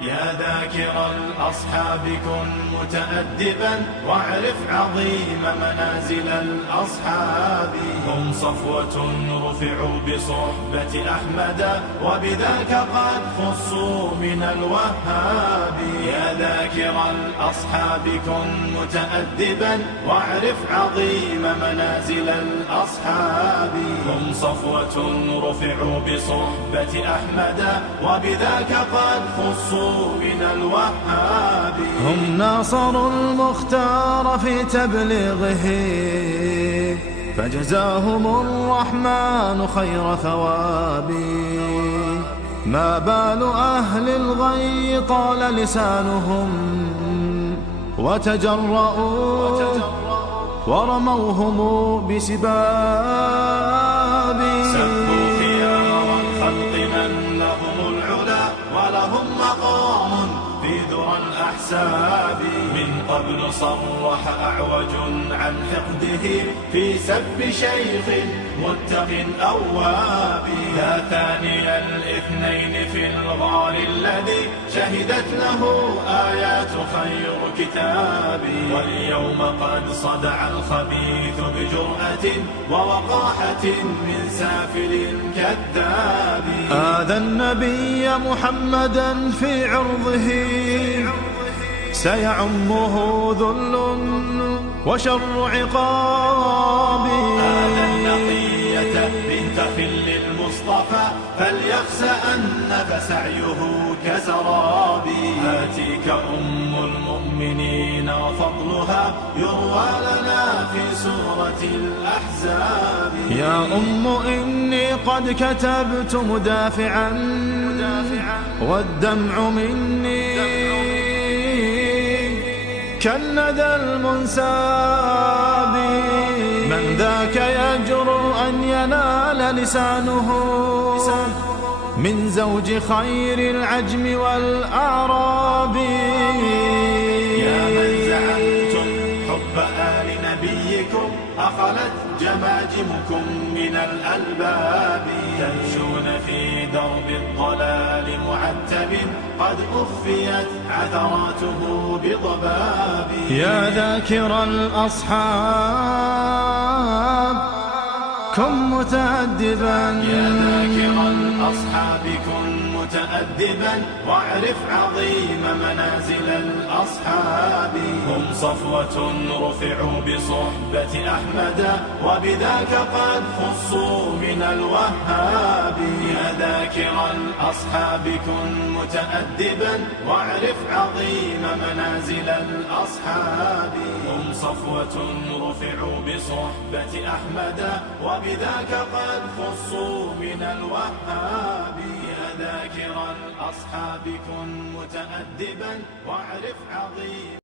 يا ذاكر الأصحاب كن متأدبا واعرف عظيم منازل الأصحاب. هم صفوة رفعوا بصحبة أحمد وبذاك قد خصوا من الوهاب. يا ذاكر الأصحاب كن متأدبا واعرف عظيم منازل الأصحاب. هم صفوة رفعوا بصحبة أحمد وبذاك قد خصوا من الوهاب. هم ناصروا المختار في تبليغه فجزاهم الرحمن خير ثواب. ما بال أهل الغي طال لسانهم وتجرؤوا ورموهم بسباب. سبوا خيار الخلق من لهم العلا ولهم مقام في ذرى الأحساب. من قبل صرح أعوج عن حقده في سب شيخ متق أواب. يا ثاني الاثنين في الغار الذي شهدت له آيات خير كتاب. واليوم قد صدع الخبيث بجرأة ووقاحة من سافل كذاب. آذى النبي محمدا في عرضه سيعمه ذل وشر عقاب. آذى النقية بنت خل المصطفى فليخسأن فسعيه كسراب. آتيك أم المؤمنين وفضلها يروى لنا في سورة الأحزاب. يا أم إني قد كتبت مدافعا والدمع مني كالندى المنساب. من ذاك يجرؤ أن ينال لسانه من زوج خير العجم والأعراب. يا من زعمتم حب آل نبيكم أخلت جماجمكم من الألباب. تمشون في درب الضلال معتب قد أخفيت عثراته بضباب. يا ذاكر الأصحاب كن متأدبا. يا ذاكر الأصحاب كن متأدبا واعرف عظيم منازل الأصحاب. هم صفوة رفعوا بصحبة أحمد وبذاك قد خصوا من الوهاب. يا ذاكر الأصحاب كن متأدبا واعرف عظيم منازل الأصحاب. هم صفوة رفعوا بصحبة أحمد وبذاك قد خصوا من الوهاب. يا ذاكر الأصحاب كن متأدبا واعرف عظيم